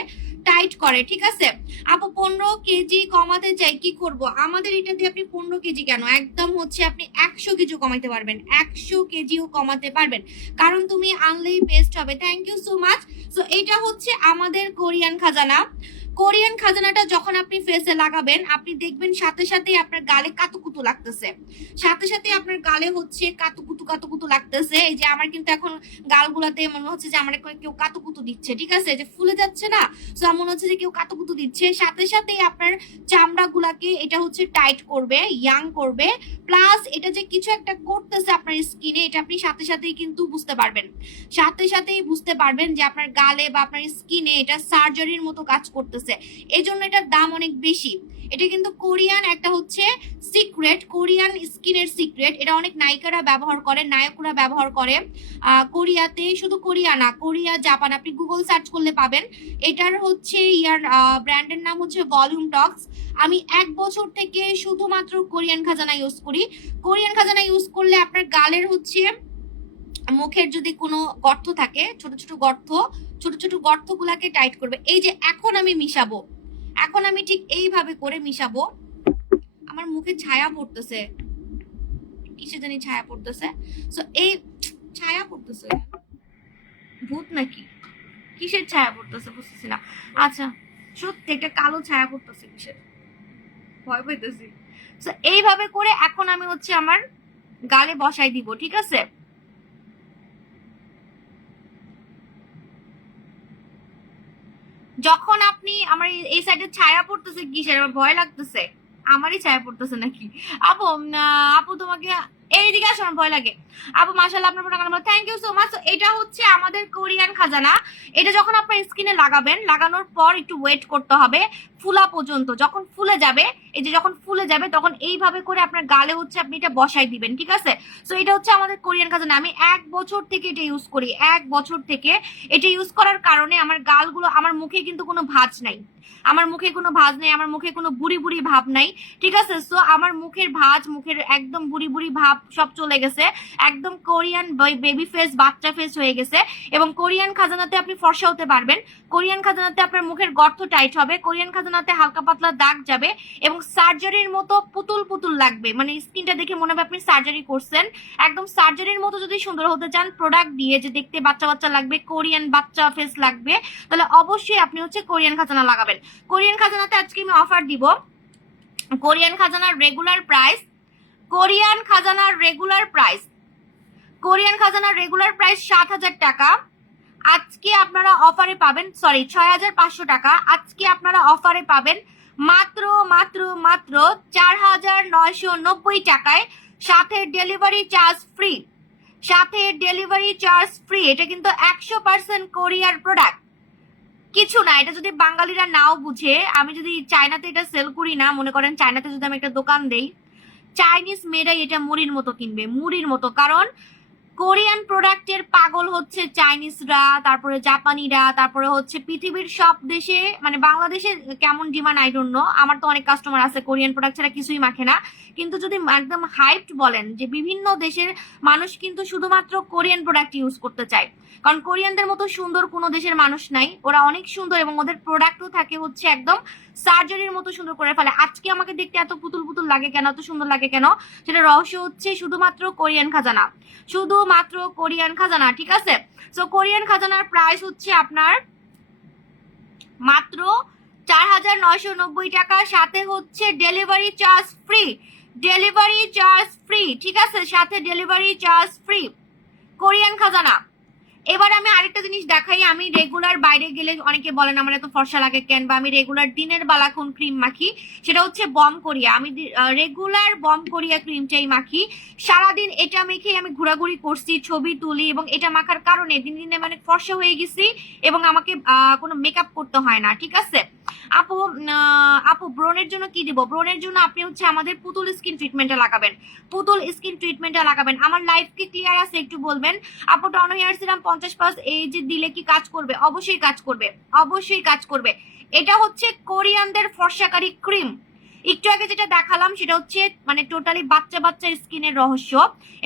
টাইট করে, ঠিক আছে? আপু 15 কেজি কমাতে চাই, কি করব? আমাদের এটা দিয়ে আপনি 15 কেজি কেন, একদম হচ্ছে আপনি 100 কেজি কমাতে পারবেন, 100 কেজিও কমাতে পারবেন, কারণ তুমি আনলেই বেস্ট হবে। Thank you so much. So এটা হচ্ছে আমাদের কোরিয়ান খাজানা। কোরিয়ান খাজানাটা যখন আপনি ফেসে লাগাবেন আপনি দেখবেন সাথে সাথে আপনার গালে কাতুকুতু লাগতেছে, সাথে সাথে আপনার গালে হচ্ছে কাতুকুতু কাতুকুতু লাগতেছে। এই যে আমার কিন্তু এখন গালগুলাতে মনে হচ্ছে যে আমার কেউ কাতুকুতু দিচ্ছে, ঠিক আছে? যে ফুলে যাচ্ছে না, সো মনে হচ্ছে যে কেউ কাতুকুতু দিচ্ছে। সাথে সাথে আপনার চামড়া গুলাকে এটা হচ্ছে টাইট করবে, ইয়াং করবে, প্লাস এটা যে কিছু একটা করতেছে আপনার স্কিনে এটা আপনি সাথে সাথেই কিন্তু বুঝতে পারবেন, সাথে সাথেই বুঝতে পারবেন যে আপনার গালে বা আপনার স্কিনে এটা সার্জারির মতো কাজ করতেছে। এই জন্য এটার দাম অনেক বেশি। এটা কিন্তু কোরিয়ান একটা হচ্ছে সিক্রেট, কোরিয়ান স্কিনের সিক্রেট। এটা অনেক নায়িকারা ব্যবহার করে, নায়করা ব্যবহার করে কোরিয়াতে, শুধু কোরিয়া না, কোরিয়া জাপান, আপনি গুগল সার্চ করলে পাবেন। এটার হচ্ছে ইয়ার ব্র্যান্ডের নাম হচ্ছে ভলিউম টক্স। আমি 1 বছর থেকে শুধুমাত্র কোরিয়ান খাজানা ইউজ করি। কোরিয়ান খাজানা ইউজ করলে আপনার গালের হচ্ছে মুখের যদি কোনো গর্ত থাকে, ছোট ছোট গর্ত, ছোট ছোট গর্ত গুলাকে টাইট করবে। এই যে এখন আমি মিশাবো, এখন আমি ঠিক এইভাবে করে মিশাবো। আমার মুখে ছায়া পড়তেছে, কিসে জানি ছায়া পড়তেছে। সো এই ছায়া পড়তেছে, ভূত নাকি কিসের ছায়া পড়তেছে বুঝতেছি না। আচ্ছা সত্যি একটা কালো ছায়া পড়তেছে, কিসের, ভয় পাইতেছি। সো এইভাবে করে এখন আমি হচ্ছে আমার গালে বসাই দিব, ঠিক আছে? যখন আপনি আমার এই সাইডে ছায়া পড়তেছে, কিসের, আমার ভয় লাগতেছে, আমারই ছায়া পড়তেছে নাকি? আপু আপু তোমাকে এইদিকে আসো, আমার ভয় লাগে। আপু মাশাআল্লাহ আপনার product, thank you so much. এটা হচ্ছে আমাদের কোরিয়ান খাজানা। এটা যখন আপনার স্কিনে লাগাবেন, লাগানোর পর একটু ওয়েট করতে হবে ফুলা পর্যন্ত। যখন ফুলে যাবে, এই যে যখন ফুলে যাবে তখন এইভাবে করে আপনার গালে হচ্ছে আপনি এটা বসাই দিবেন, ঠিক আছে? সো এটা হচ্ছে আমাদের কোরিয়ান খাজানা। আমি 1 বছর থেকে এটা ইউজ করি, 1 বছর থেকে এটা ইউজ করার কারণে আমার গালগুলো, আমার মুখে কিন্তু কোনো ভাঁজ নাই, আমার মুখে কোনো ভাঁজ নেই, আমার মুখে কোনো বুড়ি বুড়ি ভাব নাই, ঠিক আছে? সো আমার মুখের ভাঁজ, মুখের একদম বুড়ি বুড়ি ভাব সব চলে গেছে, একদম কোরিয়ান বেবি ফেস, বাচ্চা ফেস হয়ে গেছে। এবং কোরিয়ান খাজানাতে আপনি ফর্সা হতে পারবেন, কোরিয়ান খাজানাতে আপনার মুখের গর্ত টাইট হবে, কোরিয়ান খাজানাতে হালকা পাতলা দাগ যাবে, এবং সার্জারির মতো পুতুল পুতুল লাগবে, মানে স্কিনটা দেখে মনে হবে আপনি সার্জারি করছেন। একদম সার্জারির মতো যদি সুন্দর হতে চান প্রোডাক্ট দিয়ে, যে দেখতে বাচ্চা বাচ্চা লাগবে, কোরিয়ান বাচ্চা ফেস লাগবে, তাহলে অবশ্যই আপনি হচ্ছে কোরিয়ান খাজানা লাগাবেন। কোরিয়ান খাজানাতে আজকে আমি অফার দিব। কোরিয়ান খাজানার রেগুলার প্রাইস, কোরিয়ান খাজানার রেগুলার প্রাইস, কোরিয়ান খাজানার রেগুলার প্রাইস 7,000 টাকা। আজকে আপনারা অফারে পাবেন, সরি 6,500 টাকা। আজকে আপনারা অফারে পাবেন মাত্র মাত্র মাত্র 4,990 টাকায়, সাথে ডেলিভারি চার্জ ফ্রি, সাথে ডেলিভারি চার্জ ফ্রি। এটা কিন্তু 100% কোরিয়ার প্রোডাক্ট। কিছু না, এটা যদি বাঙালিরা নাও বুঝে, আমি যদি চায়নাতে এটা সেল করি না, মনে করেন চায়নাতে যদি আমি একটা দোকান দেই, চাইনিজ মেয়েরাই এটা মুড়ির মতো কিনবে, মুড়ির মতো। কারণ কোরিয়ান প্রোডাক্টের পাগল হচ্ছে চাইনিজরা, তারপরে জাপানিরা, তারপরে হচ্ছে পৃথিবীর সব দেশে, মানে বাংলাদেশে কেমন ডিমান্ড আই ডোন্ট নো, আমার তো অনেক কাস্টমার আছে কোরিয়ান প্রোডাক্ট ছাড়া কিছুই মাখে না। কিন্তু যদি একদম হাইপড বলেন, যে বিভিন্ন দেশের মানুষ কিন্তু শুধুমাত্র কোরিয়ান প্রোডাক্ট ইউজ করতে চায়, কারণ কোরিয়ানদের মতো সুন্দর কোনো দেশের মানুষ নাই, ওরা অনেক সুন্দর এবং ওদের প্রোডাক্টও থাকে হচ্ছে একদম সার্জারির মতো সুন্দর করে ফেলে। আজকে আমাকে দেখতে এত পুতুল পুতুল লাগে কেন, এত সুন্দর লাগে কেন, সেটা রহস্য হচ্ছে শুধুমাত্র কোরিয়ান খাজানা, শুধুমাত্র কোরিয়ান খাজানা, ঠিক আছে? সো কোরিয়ান খাজানার প্রাইস হচ্ছে আপনার মাত্র 4,990 টাকা, সাথে হচ্ছে delivery charge free, delivery charge free, ঠিক আছে, সাথে ডেলিভারি চার্জ ফ্রি, কোরিয়ান খাজানা। এবার আমি আরেকটা জিনিস দেখাই, আমি রেগুলার বাইরে গেলে অনেকে বলেন আমার এত ফর্সা লাগে কেন, বা আমি রেগুলার দিনের বেলা কোন ক্রিম মাখি, সেটা হচ্ছে বম কোরিয়া। আমি রেগুলার বম কোরিয়া ক্রিমটাই মাখি, সারাদিন এটা মেখে আমি ঘোরাঘুরি করছি, ছবি তুলি, এবং এটা মাখার কারণে দিন দিনে মানে ফর্সা হয়ে গেছি এবং আমাকে কোনো মেকআপ করতে হয় না, ঠিক আছে? আপু আপু ব্রণের জন্য কি দিব? ব্রণের জন্য আপনি হচ্ছে আমাদের পুতুল স্কিন ট্রিটমেন্টটা লাগাবেন, পুতুল স্কিন ট্রিটমেন্টটা লাগাবেন। আমার লাইফ কি ক্লিয়ার আছে একটু বলবেন? আপু টনো হেয়ার সিরাম 50+ এজ দিলে কি কাজ করবে? অবশ্যই কাজ করবে, অবশ্যই কাজ করবে। এটা হচ্ছে কোরিয়ানদের ফর্সাকারী ক্রিম। একটু আগে যেটা দেখালাম সেটা হচ্ছে মানে টোটালি বাচ্চা বাচ্চার স্কিনের রহস্য,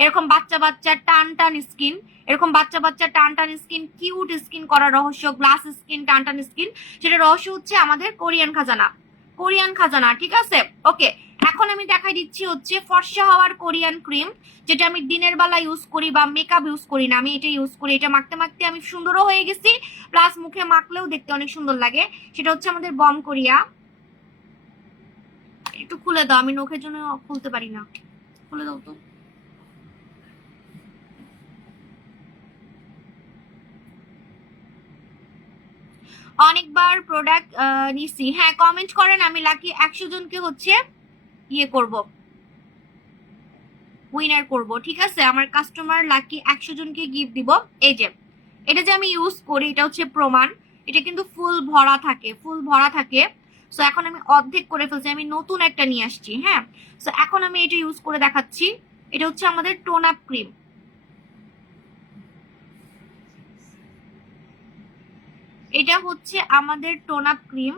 এরকম বাচ্চা বাচ্চা টান টান স্কিন, এরকম বাচ্চা বাচ্চা টান টান স্কিন, কিউট স্কিন করার রহস্য, গ্লাস স্কিন, টান টান স্কিন, সেটা রহস্য হচ্ছে আমাদের কোরিয়ান খাজানা, কোরিয়ান খাজানা, ঠিক আছে? ওকে, এখন আমি দেখাই দিচ্ছি হচ্ছে ফর্সা হওয়ার কোরিয়ান ক্রিম, যেটা আমি দিনের বেলা ইউজ করি বা মেকআপ ইউজ করি না, আমি এটা ইউজ করি। এটা মাখতে মাখতে আমি সুন্দরও হয়ে গেছি, প্লাস মুখে মাখলেও দেখতে অনেক সুন্দর লাগে। সেটা হচ্ছে আমাদের বম কোরিয়া। একটু খুলে দাও, আমি নখের জন্য খুলতে পারি না, খুলে দাও তো। অনেকবার প্রোডাক্ট নিছি, হ্যাঁ কমেন্ট করেন, আমি লাকি 100 জনকে হচ্ছে ইয়ে করব, উইনার করব, ঠিক আছে? আমার কাস্টমার লাকি 100 জনকে গিফট দিব। এই যে এটা যে আমি ইউজ করি, এটা হচ্ছে প্রমাণ, এটা কিন্তু ফুল ভরা থাকে, ফুল ভরা থাকে। সো এখন আমি অর্ধেক করে ফেলছি, আমি নতুন একটা নিয়ে আসছি, হ্যাঁ। সো এখন আমি এটা ইউজ করে দেখাচ্ছি, এটা হচ্ছে আমাদের টোন আপ ক্রিম, এটা হচ্ছে আমাদের টোন আপ ক্রিম।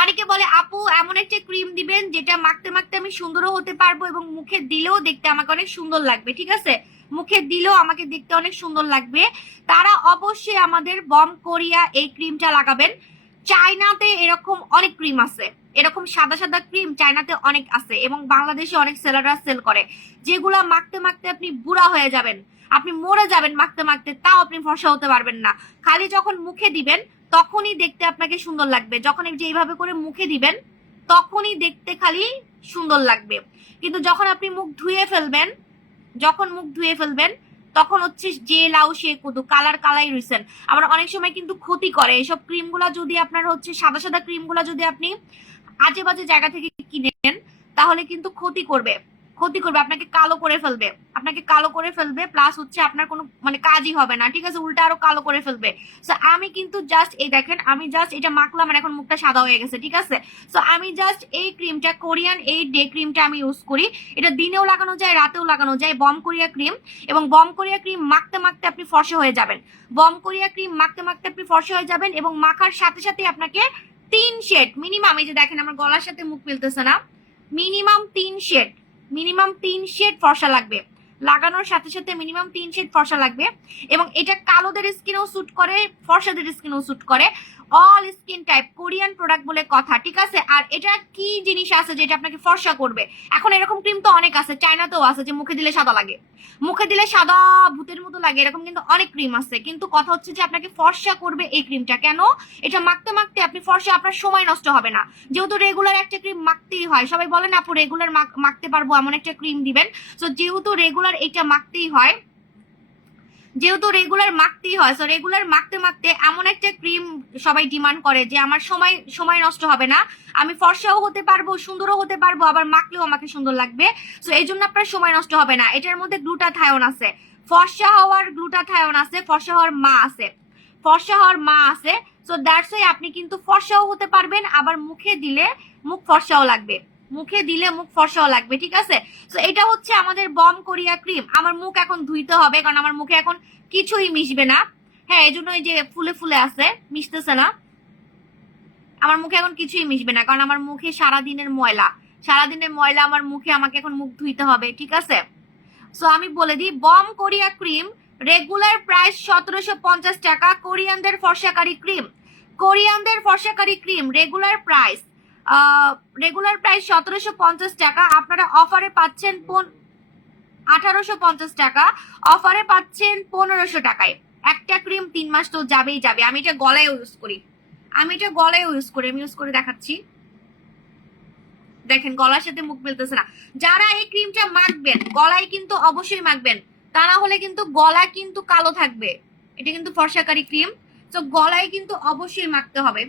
অনেকে বলে আপু এমন একটা ক্রিম দিবেন যেটা মাখতে মাখতে আমি সুন্দরও হতে পারবো এবং মুখে দিলেও দেখতে আমাকে অনেক সুন্দর লাগবে, ঠিক আছে? মুখে দিলেও আমাকে দেখতে অনেক সুন্দর লাগবে। তারা অবশ্যই আমাদের বম কোরিয়া এই ক্রিমটা লাগাবেন। চায়নাতে এরকম অনেক ক্রিম আছে, এরকম সাদা সাদা ক্রিম চায়নাতে অনেক আছে এবং বাংলাদেশে অনেক সেলাররা সেল করে, যেগুলা মাখতে মাখতে আপনি বুড়া হয়ে যাবেন, আপনি মরে যাবেন মাখতে মাখতে, তাও আপনি ফর্সা হতে পারবেন না। খালি যখন মুখে দিবেন তখনই দেখতে আপনাকে সুন্দর লাগবে, যখন যে এইভাবে করে মুখে দিবেন তখনই দেখতে খালি সুন্দর লাগবে। কিন্তু যখন আপনি মুখ ধুয়ে ফেলবেন, যখন মুখ ধুয়ে ফেলবেন তখন হচ্ছে যে লাউ সে কদু, কালার কালাই রইছেন। আবার অনেক সময় কিন্তু ক্ষতি করে এইসব ক্রিমগুলা, যদি আপনার হচ্ছে সাদা সাদা ক্রিমগুলা যদি আপনি আজে বাজে জায়গা থেকে কিনেন তাহলে কিন্তু ক্ষতি করবে, ক্ষতি করবে, আপনাকে কালো করে ফেলবে, আপনাকে কালো করে ফেলবে, প্লাস হচ্ছে আপনার কোনো মানে কাজই হবে না, ঠিক আছে? উল্টা আরো কালো করে ফেলবে। সো আমি কিন্তু জাস্ট এই দেখেন, আমি জাস্ট এটা মাখলাম আর এখন মুখটা সাদা হয়ে গেছে, ঠিক আছে? সো আমি জাস্ট এই ক্রিমটা, কোরিয়ান এই ডে ক্রিমটা আমি ইউজ করি। এটা দিনেও লাগানো যায়, রাতেও লাগানো যায়, বম কোরিয়া ক্রিম। এবং বম কোরিয়া ক্রিম মাখতে মাখতে আপনি ফর্সা হয়ে যাবেন, বম কোরিয়া ক্রিম মাখতে মাখতে আপনি ফর্সা হয়ে যাবেন এবং মাখার সাথে সাথে আপনাকে 3 শেড মিনিমাম, এই যে দেখেন আমার গলার সাথে মুখ মিলতেছে না, মিনিমাম 3 শেড, মিনিমাম 3 শেড ফর্সা লাগবে, লাগানোর সাথে সাথে মিনিমাম 3 শেড ফর্সা লাগবে। এবং এটা কালোদের স্কিনেও স্যুট করে, ফর্সাদের স্কিনেও স্যুট করে, all skin type Korean product বলে কথা, ঠিক আছে? আর এটা কি জিনিস আছে যেটা আপনাকে ফর্সা করবে? এখন এরকম ক্রিম তো অনেক আছে, চায়নাতেও আছে যে মুখে দিলে সাদা লাগে, মুখে দিলে সাদা ভূতের মতো লাগে, এরকম কিন্তু অনেক ক্রিম আছে। কিন্তু কথা হচ্ছে যে আপনাকে ফর্সা করবে এই ক্রিমটা, কেন? এটা মাখতে মাখতে আপনি ফর্সা, আপনার সময় নষ্ট হবে না, যেহেতু রেগুলার একটা ক্রিম মাখতেই হয়। সবাই বলেন আপু রেগুলার মাখতে পারবো, এমন একটা ক্রিম দিবেন। তো যেহেতু রেগুলার এটা মাখতেই হয়, যেহেতু রেগুলার মাখতেই হয়, সো রেগুলার মাখতে মাখতে এমন একটা ক্রিম সবাই ডিমান্ড করে যে আমার সময় সময় নষ্ট হবে না, আমি ফর্সাও হতে পারবো, সুন্দরও হতে পারবো, আবার মাখলেও আমাকে সুন্দর লাগবে। সো এই জন্য আপনার সময় নষ্ট হবে না। এটার মধ্যে গ্লুটাথায়োন আছে, ফর্সা হওয়ার গ্লুটাথায়ন আছে, ফর্সা হওয়ার মা আছে, ফর্সা হওয়ার মা আছে। সো দ্যাটস ওয়াই আপনি কিন্তু ফর্সাও হতে পারবেন, আবার মুখে দিলে মুখ ফর্সাও লাগবে, মুখে দিলে মুখ ফর্সাও লাগবে, ঠিক আছে। তো এটা হচ্ছে আমাদের বম কোরিয়া ক্রিম। আমার মুখ এখন ধুইতে হবে, কারণ আমার মুখে এখন কিছুই মিশবে না। হ্যাঁ, এই জন্য এই যে ফুলে ফুলে আছে, মিশতেছে না। আমার মুখে এখন কিছুই মিশবে না, কারণ আমার মুখে সারাদিনের ময়লা, সারাদিনের ময়লা আমার মুখে, আমাকে এখন মুখ ধুইতে হবে, ঠিক আছে। সো আমি বলে দিই, Bom Korea cream regular price 1750 টাকা। কোরিয়ানদের ফর্সাকারী ক্রিম, কোরিয়ানদের ফর্সাকারী ক্রিম রেগুলার প্রাইস 1750 টাকা। আপনারা অফারে পাচ্ছেন 1850 টাকা, অফারে পাচ্ছেন 1500 টাকায়। একটা ক্রিম 3 মাস তো যাবেই যাবে। আমি এটা গলায় ইউজ করি, আমি এটা গলায় ইউজ করি, আমি ইউজ করে দেখাচ্ছি। দেখেন গলার সাথে মুখ মিলতেছে না। যারা এই ক্রিমটা মাখবেন গলায় কিন্তু অবশ্যই মাখবেন, তা না হলে কিন্তু গলা কিন্তু কালো থাকবে। এটা কিন্তু ফর্সাকারী ক্রিম, তো গলায় কিন্তু অবশ্যই মাখতে হবে।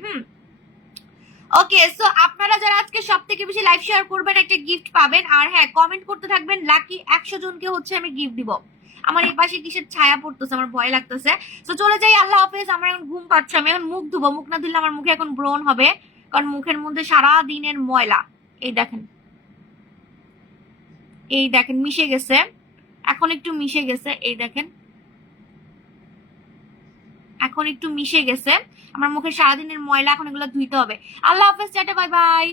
ওকে, সো আপনারা যারা আজকে সব থেকে বেশি লাইভ শেয়ার করবেন একটা গিফট পাবেন। আর হ্যাঁ, কমেন্ট করতে থাকবেন, লাকি 100 জনকে হচ্ছে আমি গিফট দিব। আমার এই পাশে কিসের ছায়া পড়তেছে, আমার ভয় লাগতেছে। তো চলে যাই, আল্লাহ হাফেজ। আমার এখন ঘুম পাচ্ছে, আমি এখন মুখ ধুবো। মুখ না ধুলে আমার মুখে এখন ব্রণ হবে, কারণ মুখের মধ্যে সারা দিনের ময়লা। এই দেখেন, এই দেখেন মিশে গেছে, এখন একটু মিশে গেছে, এই দেখেন এখন একটু মিশে গেছে। আমার মুখে সারাদিনের ময়লা, এখন এগুলো ধুইতে হবে। আল্লাহ হাফেজ, টাটা, বাই বাই।